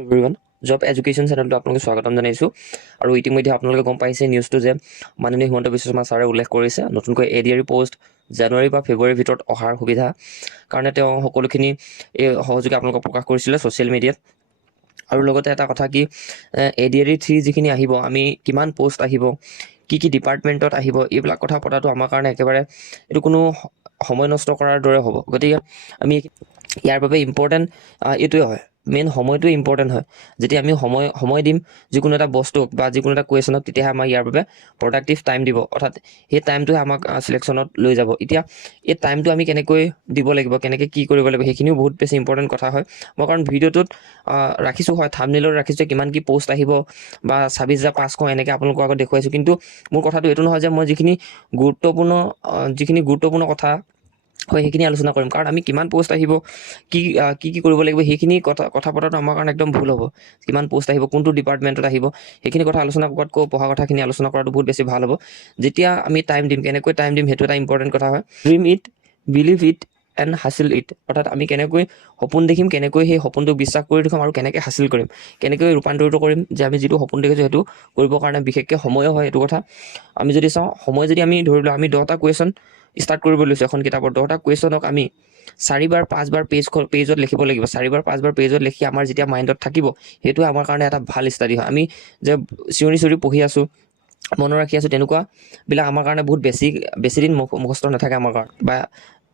everyone job education চেনেলটো আপোনালোকে স্বাগতম জনাইছোঁ আৰু ইতিমধ্যে আপোনালোকে গম পাইছে নিউজটো যে মাননীয় হিমন্ত বিশ্ব শৰ্মা ছাৰে উল্লেখ কৰিছে নতুনকৈ ADR পষ্ট জানুৱাৰী বা ফেব্ৰুৱাৰীৰ ভিতৰত অহাৰ সুবিধা কাৰণে তেওঁ সকলোখিনি এই সহযোগে আপোনালোকক প্ৰকাশ কৰিছিলে ছ'চিয়েল মিডিয়াত আৰু লগতে এটা কথা কি ADR 3 যিখিনি আহিব আমি কিমান পষ্ট আহিব কি ডিপাৰ্টমেণ্টত আহিব এইবিলাক কথা পতাটো আমাৰ কাৰণে একেবাৰে এইটো কোনো সময় নষ্ট কৰাৰ দৰে হ'ব গতিকে আমি ইয়াৰ বাবে ইম্পৰ্টেণ্ট এইটোৱে হয় মেইন সময়টোৱে ইম্পৰ্টেণ্ট হয় যেতিয়া আমি সময় দিম যিকোনো এটা বস্তুক বা যিকোনো এটা কুৱেশ্যনক তেতিয়াহে আমাৰ ইয়াৰ বাবে প্ৰডাক্টিভ টাইম দিব অৰ্থাৎ সেই টাইমটোৱে আমাক চিলেকশ্যনত লৈ যাব এতিয়া এই টাইমটো আমি কেনেকৈ দিব লাগিব কেনেকৈ কি কৰিব লাগিব সেইখিনিও বহুত বেছি ইম্পৰ্টেণ্ট কথা হয় মই কাৰণ ভিডিঅ'টোত ৰাখিছোঁ হয় থাম্বনেইলত ৰাখিছোঁ কিমান কি পষ্ট আহিব বা 26,500 এনেকৈ আপোনালোকৰ আগত দেখুৱাইছোঁ কিন্তু মোৰ কথাটো এইটো নহয় যে মই যিখিনি গুৰুত্বপূৰ্ণ কথা হয় সেইখিনি আলোচনা কৰিম কাৰণ আমি কিমান পষ্ট আহিব কি কৰিব লাগিব সেইখিনি কথা পতাটো আমাৰ কাৰণে একদম ভুল হ'ব কিমান পষ্ট আহিব কোনটো ডিপাৰ্টমেণ্টত আহিব সেইখিনি কথা আলোচনা কৰাতকৈ পঢ়া কথাখিনি আলোচনা কৰাটো বহুত বেছি ভাল হ'ব যেতিয়া আমি টাইম দিম কেনেকৈ টাইম দিম সেইটো এটা ইম্পৰ্টেণ্ট কথা হয় dream it believe it and হাচিল ইট অৰ্থাৎ আমি কেনেকৈ সপোন দেখিম কেনেকৈ সেই সপোনটোক বিশ্বাস কৰি দেখাম আৰু কেনেকৈ হাচিল কৰিম কেনেকৈ ৰূপান্তৰিত কৰিম যে আমি যিটো সপোন দেখিছোঁ সেইটো কৰিবৰ কাৰণে বিশেষকৈ সময়ো হয় এইটো কথা আমি যদি চাওঁ সময় যদি আমি ধৰি লওঁ আমি 10টা কুৱেশ্যন ষ্টাৰ্ট কৰিব লৈছোঁ এখন কিতাপৰ 10টা কুৱেশ্যনক আমি 4বাৰ 5বাৰ পেজত লিখিব লাগিব 4বাৰ 5বাৰ পেজত লিখি আমাৰ যেতিয়া মাইণ্ডত থাকিব সেইটোৱে আমাৰ কাৰণে এটা ভাল ষ্টাডি হয় আমি যে চিঞৰি পঢ়ি আছোঁ মনত ৰাখি আছোঁ তেনেকুৱাবিলাক আমাৰ কাৰণে বহুত বেছি দিন মুখস্থ নাথাকে আমাৰ কাৰণে বা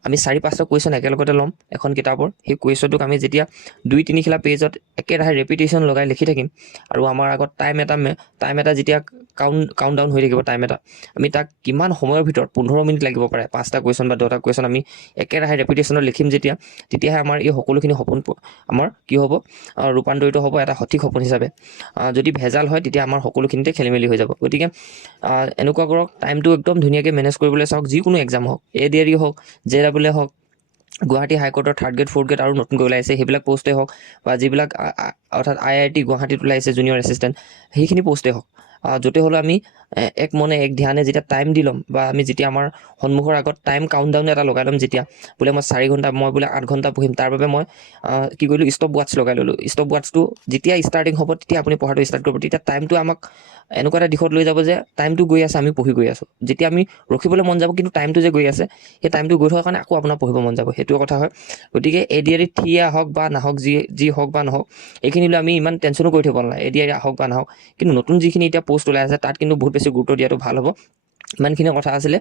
আমি 4-5টা কুৱেশ্যন একেলগতে ল'ম এখন কিতাপৰ সেই কুৱেশ্যনটোক আমি যেতিয়া 2-3 খিলা পেজত একেৰাহে ৰেপিটেশ্যন লগাই লিখি থাকিম আৰু আমাৰ আগত টাইম এটা যেতিয়া কাউণ্ট ডাউন হৈ থাকিব টাইম এটা আমি তাক কিমান সময়ৰ ভিতৰত 15 মিনিট লাগিব পাৰে 5টা কুৱেশ্যন বা 10টা কুৱেশ্যন আমি একেৰাহে ৰেপিটেশ্যনত লিখিম তেতিয়াহে আমাৰ এই সকলোখিনি সপোন আমাৰ কি হ'ব ৰূপান্তৰিত হ'ব এটা সঠিক সপোন হিচাপে যদি ভেজাল হয় তেতিয়া আমাৰ সকলোখিনিতে খেলিমেলি হৈ যাব গতিকে এনেকুৱা কৰক টাইমটো একদম ধুনীয়াকৈ মেনেজ কৰিবলৈ চাওক যিকোনো এক্সাম হওক ADR হওক JEE হওক Guwahati হাইকোৰ্টৰ 3rd grade 4th grade আৰু নতুনকৈ ওলাইছে সেইবিলাক পষ্টেই হওক বা যিবিলাক অৰ্থাৎ IIT গুৱাহাটীত ওলাইছে জুনিয়ৰ এছিষ্টেণ্ট সেইখিনি পষ্টেই হওক য'তে হ'লেও আমি এক মনে এক ধ্যানে যেতিয়া টাইম দি ল'ম বা আমি যেতিয়া আমাৰ সন্মুখৰ আগত টাইম কাউণ্টডাউন এটা লগাই ল'ম যেতিয়া বোলে মই 4 ঘণ্টা মই বোলে 8 ঘণ্টা পঢ়িম তাৰ বাবে মই কি কৰিলোঁ ষ্টপ ৱাটচ লগাই ল'লোঁ ষ্টপ ৱাটচটো যেতিয়া ষ্টাৰ্টিং হ'ব তেতিয়া আপুনি পঢ়াটো ষ্টাৰ্ট কৰিব তেতিয়া টাইমটো আমাক এনেকুৱা এটা দিশত লৈ যাব যে টাইমটো গৈ আছে আমি পঢ়ি গৈ আছোঁ যেতিয়া আমি ৰখিবলৈ মন যাব কিন্তু টাইমটো যে গৈ আছে সেই টাইমটো গৈ থকাৰ কাৰণে আকৌ আপোনাৰ পঢ়িব মন যাব সেইটোৱে কথা হয় গতিকে ADR 3 হওক বা নাহওক যি হওক বা নহওক এইখিনিলৈ আমি ইমান টেনশ্যনো কৰি থাকিব নালাগে ADR হওক বা নহওক কিন্তু নতুন যিখিনি এতিয়া পষ্ট ওলাই আছে তাত কিন্তু বহুত বেছি গুৰুত্ব দিয়াটো ভাল হ'ব ইমানখিনি কথা আছিলে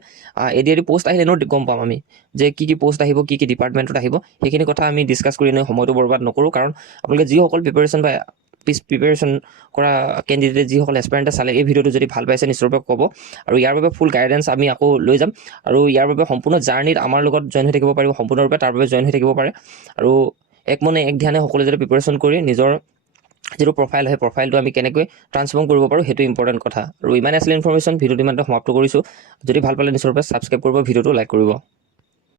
ADR পষ্ট আহিলে এনেও গম পাম আমি যে কি পষ্ট আহিব কি ডিপাৰ্টমেণ্টত আহিব সেইখিনি কথা আমি ডিছকাছ কৰি এনেও সময়টো বৰবাদ নকৰোঁ কাৰণ আপোনালোকে যিসকল প্ৰিপেৰেশ্যন কৰা কেণ্ডিডেট যিসকল এছপাৰেণ্টে চালে এই ভিডিঅ'টো যদি ভাল পাইছে নিশ্চয়ৰূপে ক'ব আৰু ইয়াৰ বাবে ফুল গাইডেঞ্চ আমি আকৌ লৈ যাম আৰু ইয়াৰ বাবে সম্পূৰ্ণ জাৰ্ণিত আমাৰ লগত জইন হৈ থাকিব পাৰিব সম্পূৰ্ণৰূপে তাৰ বাবে জইন হৈ থাকিব পাৰে আৰু এক মনে এক ধ্যানে সকলোৱে যদি প্ৰিপেৰেশ্যন কৰি নিজৰ যিটো প্ৰফাইল হয় প্ৰফাইলটো আমি কেনেকৈ ট্ৰান্সফৰ্ম কৰিব পাৰোঁ সেইটো ইম্পৰ্টেণ্ট কথা আৰু ইমানে আছিলে ইনফৰ্মেশ্যন ভিডিঅ'টো ইমানতে সমাপ্ত কৰিছোঁ যদি ভাল পালে নিশ্চয়ৰূপে ছাবস্ক্ৰাইব কৰিব ভিডিঅ'টো লাইক কৰিব